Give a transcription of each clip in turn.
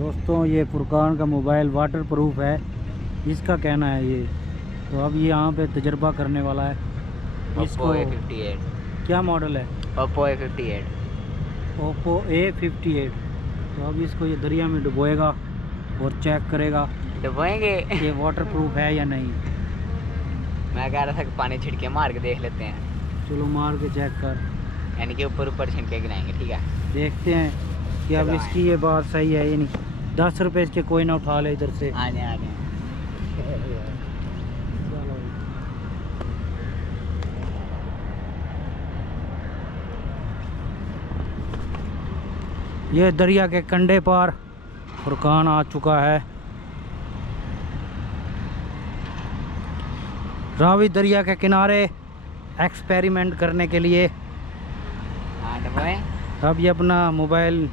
दोस्तों ये फुरकान का मोबाइल वाटर प्रूफ है, इसका कहना है ये। तो अब ये यहाँ पे तजर्बा करने वाला है इसको। Oppo A58। क्या मॉडल है? Oppo A58। Oppo A58। तो अब इसको ये दरिया में डुबोएगा और चेक करेगा डुबोएंगे ये वाटर प्रूफ है या नहीं। मैं कह रहा था कि पानी छिड़के मार के देख लेते हैं, चलो मार के चेक कर, यानी कि ऊपर ऊपर छिड़के गिराएंगे। ठीक है, देखते हैं कि अब चलो इसकी ये बात सही है या नहीं। 10 रुपये इसके कोई ना उठा ले इधर से। आ जाए। ये दरिया के कंढे पर फुरकान आ चुका है। रावी दरिया के किनारे एक्सपेरिमेंट करने के लिए हाँ डुबोए। अब ये अपना मोबाइल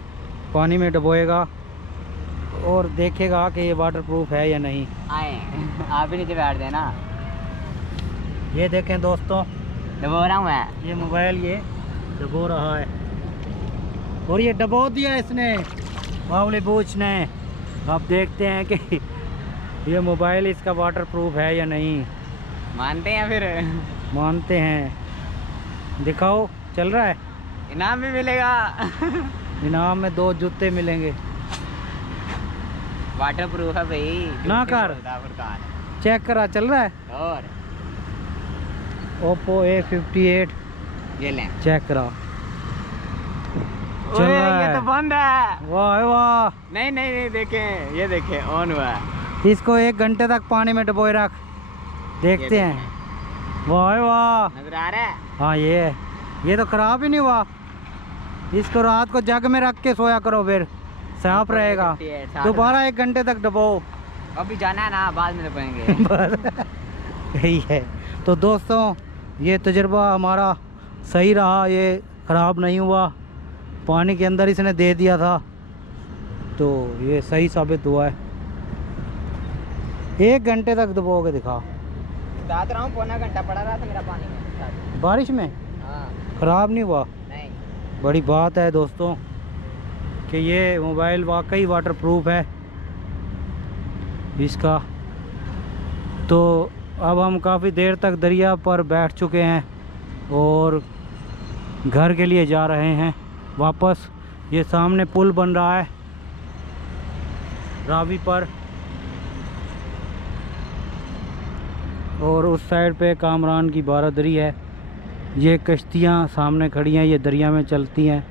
पानी में डुबोएगा और देखेगा कि ये वाटर प्रूफ है या नहीं। आए आप भी नीचे बैठ देना। ये देखें दोस्तों, डुबो रहा हूँ मैं। ये मोबाइल ये डुबो रहा है और ये डुबो दिया इसने, बावली बूच ने। अब देखते हैं कि ये मोबाइल इसका वाटर प्रूफ है या नहीं। मानते हैं फिर? मानते हैं। दिखाओ, चल रहा है। इनाम भी मिलेगा। इनाम में 2 जूते मिलेंगे। वाटर प्रूफ है भाई। ना कर। फुरकान चेक करा, चल रहा है। और Oppo A58 ये लें। चेक करा, चल ओए, रहा ये है। तो बंद है। वाह वाह। नहीं नहीं नहीं, देखें, ये देखें ऑन हुआ है। इसको 1 घंटे तक पानी में डुबोए रख, देखते ये हैं। वाह वाह। नजर आ रहा है। हाँ ये तो खराब ही नहीं हुआ। इसको रात को जग में रख के सोया करो, फिर साफ रहेगा। दोबारा 1 घंटे तक डुबो। अभी जाना है ना, बाद में डुबाएंगे। यही है। तो दोस्तों ये तजुर्बा हमारा सही रहा, ये ख़राब नहीं हुआ। पानी के अंदर इसने दे दिया था तो ये सही साबित हुआ है। 1 घंटे तक डुबो के दिखा। बता रहा हूँ, पौना घंटा पड़ा रहा था मेरा पानी में। बारिश में हाँ ख़राब नहीं हुआ। नहीं। बड़ी बात है दोस्तों कि ये मोबाइल वाकई वाटर प्रूफ है इसका। तो अब हम काफ़ी देर तक दरिया पर बैठ चुके हैं और घर के लिए जा रहे हैं वापस। ये सामने पुल बन रहा है रावी पर और उस साइड पे कामरान की बारादरी है। ये कश्तियाँ सामने खड़ी हैं, ये दरिया में चलती हैं,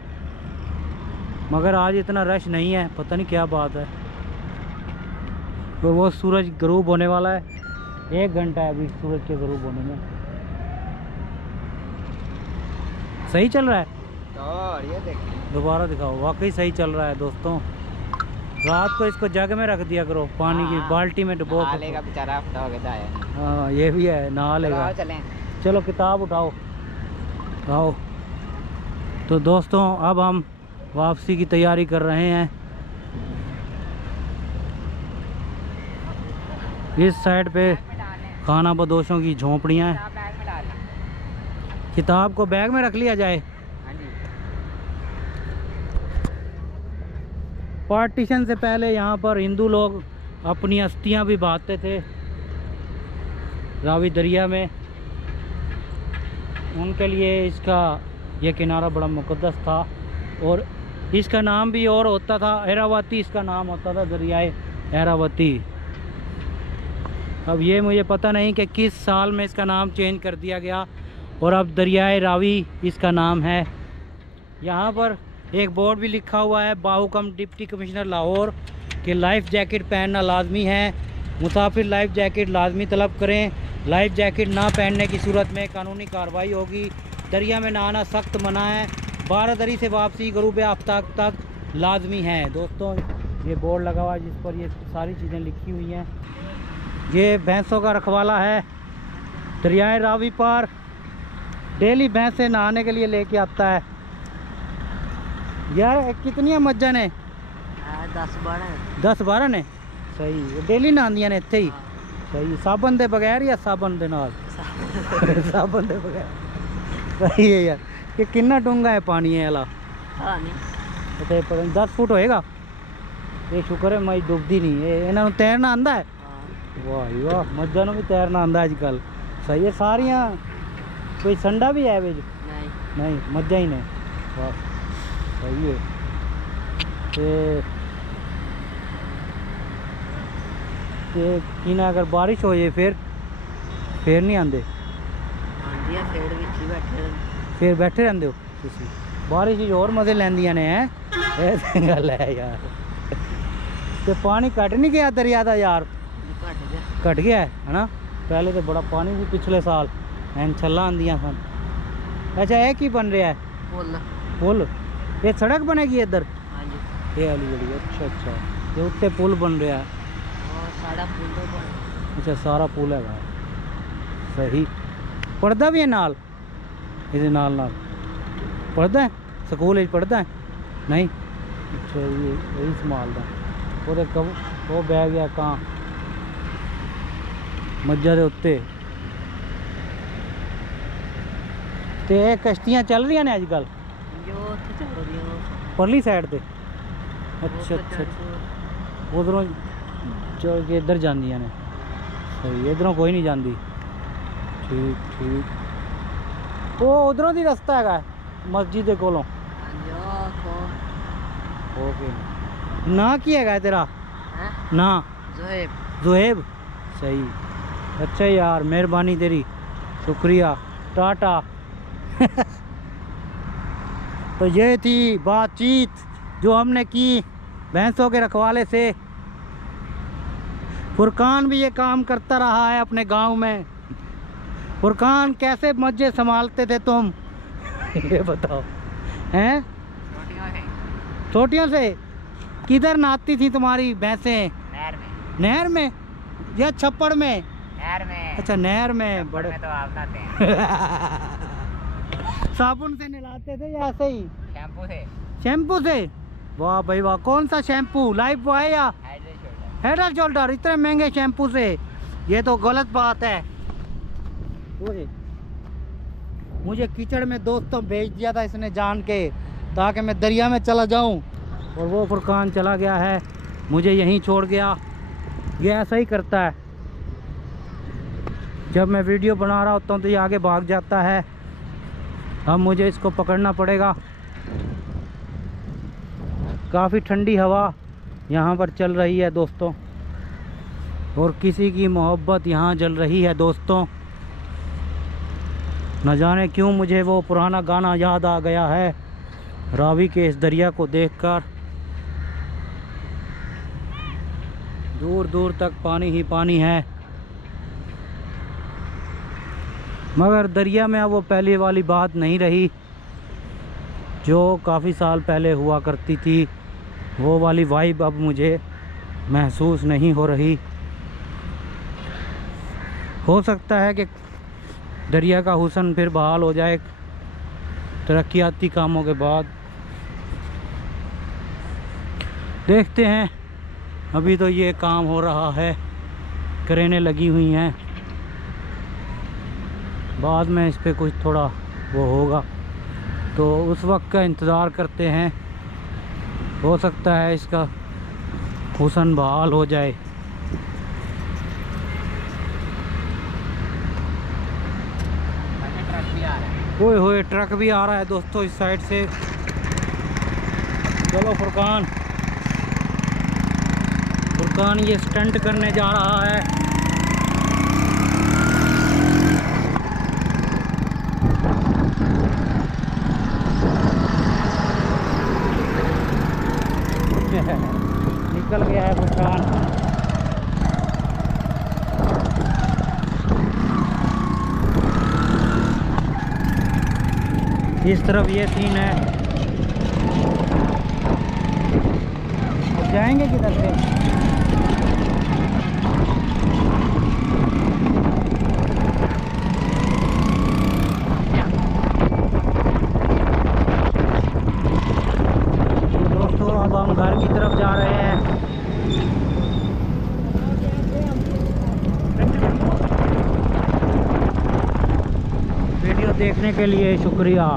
मगर आज इतना रश नहीं है, पता नहीं क्या बात है। तो वो सूरज गरूब होने वाला है, 1 घंटा है अभी सूरज के गरूब होने में। सही चल रहा है। और ये देखें, दोबारा दिखाओ, वाकई सही चल रहा है दोस्तों। रात को इसको जग में रख दिया करो, पानी की बाल्टी में डुबो नहा के। लेगा बेचारा, फटा गया है। हाँ ये भी है, नहा लेगा। चलें। चलो किताब उठाओ, आओ। तो दोस्तों अब हम वापसी की तैयारी कर रहे हैं। इस साइड पे खाना बदोशों की झोंपड़ियाँ हैं। बैग में डालना। किताब को बैग में रख लिया जाए। हाँ जी। पार्टीशन से पहले यहाँ पर हिंदू लोग अपनी अस्थियाँ भी बहाते थे रावी दरिया में। उनके लिए इसका ये किनारा बड़ा मुक़द्दस था और इसका नाम भी और होता था, एरावती इसका नाम होता था, दरियाए एरावती। अब ये मुझे पता नहीं कि किस साल में इसका नाम चेंज कर दिया गया और अब दरियाए रावी इसका नाम है। यहाँ पर एक बोर्ड भी लिखा हुआ है, बाहुकम डिप्टी कमिश्नर लाहौर, कि लाइफ जैकेट पहनना लाजमी है। मुसाफिर लाइफ जैकेट लाजमी तलब करें। लाइफ जैकेट ना पहनने की सूरत में कानूनी कार्रवाई होगी। दरिया में नहाना सख्त मना है। बारादरी से वापसी गरूब आफ्ताब तक लाजमी है। दोस्तों ये बोर्ड लगा हुआ है जिस पर ये सारी चीज़ें लिखी हुई हैं। ये भैंसों का रखवाला है दरियाए रावी पर। डेली भैंसें नहाने के लिए लेके आता है। यार कितनी मज्जा ने? 10-12 ने। सही, डेली नहांदियां ने इत्थे ही। सही, साबन दे बगैर या साबन दे नाल? साबन दे बगैर। सही है यार। कि कितना डूंगा है पानी है वाला? हाँ नहीं, पता नहीं 10 फुट होएगा। ये शुक्र है मई डुबदी नहीं है। इन्हां नूं तैरना आंदा है? वाह जी वाह, मज्जां नूं भी तैरना आंदा अजकल। सही है। सारियां कोई संडा भी है बिच? नहीं, मज्जां ही ने। वाह सही है। ते की ना अगर बारिश हो जाए फिर नहीं आंदे? फिर बैठे रहंदे हो तुसीं? बारिश च होर मजे लैंदियां ने हैं। ਇਹ ਤੇ ਗੱਲ है यार। ते पानी घट नहीं गया दरिया दा यार? घट गया है ना? पहले तो बड़ा पानी भी पिछले साल एन छल्ला आंदियां सन। अच्छा ये की बन रहा है? पुल? ये सड़क बनेगी इधर? ये वाली बड़ी? अच्छा ये उत्ते पुल बन रहा है। अच्छा सारा पुल है। सही। पढ़दा भी है नाल? इहदे नाल पढ़दा है? स्कूल पढ़दा है? नहीं। अच्छा ये यही संभालदा। वो कब वो बह गया कहाँ मज्जा दे उत्ते। ते कश्तियाँ चल रही ने अजकल परली साइड ते? अच्छा उधरों चल के इधर जांदियां ने। सही। इधरों कोई नहीं जाती। ठीक। वो उधरों दी रस्ता है मस्जिद दे कोलों? ओके। ना की है तेरा? ना ज़ुहैब। सही। अच्छा यार मेहरबानी तेरी, शुक्रिया, टाटा। तो ये थी बातचीत जो हमने की भैंसों के रखवाले से। फुरकान भी ये काम करता रहा है अपने गांव में। फुरकान कैसे मज्जे संभालते थे तुम? ये बताओ। हैं? छोटियों से? किधर नहाती थी तुम्हारी भैंसें? नहर में या छप्पड़ में? नहर में। अच्छा नहर में। बड़े में तो आप नहाते हैं। साबुन से नहलाते थे या ऐसे ही? शैम्पू से? वाह भाई वाह। कौन सा शैम्पू? लाइफ बॉय या हेड एंड शोल्डर? इतने महंगे शैम्पू से? ये तो गलत बात है। मुझे कीचड़ में दोस्तों भेज दिया था इसने जान के, ताकि मैं दरिया में चला जाऊं, और वो फुरकान चला गया है, मुझे यहीं छोड़ गया। ये ऐसा ही करता है, जब मैं वीडियो बना रहा होता हूँ तो ये आगे भाग जाता है। अब मुझे इसको पकड़ना पड़ेगा। काफ़ी ठंडी हवा यहाँ पर चल रही है दोस्तों, और किसी की मोहब्बत यहाँ जल रही है दोस्तों। न जाने क्यों मुझे वो पुराना गाना याद आ गया है, रावी के इस दरिया को देखकर। दूर दूर तक पानी ही पानी है, मगर दरिया में अब वो पहले वाली बात नहीं रही जो काफ़ी साल पहले हुआ करती थी। वो वाली वाइब अब मुझे महसूस नहीं हो रही। हो सकता है कि दरिया का हुस्न फिर बहाल हो जाए तरक्याती कामों के बाद, देखते हैं। अभी तो ये काम हो रहा है, क्रेनें लगी हुई हैं, बाद में इस पे कुछ थोड़ा वो होगा, तो उस वक्त का इंतज़ार करते हैं। हो सकता है इसका हुस्न बहाल हो जाए। ओए होए ट्रक भी आ रहा है दोस्तों इस साइड से। चलो फुरकान ये स्टंट करने जा रहा है। निकल गया है फुरकान। इस तरफ ये सीन है। अब जाएंगे किधर से? दोस्तों अब हम घर की तरफ जा रहे हैं। वीडियो देखने के लिए शुक्रिया।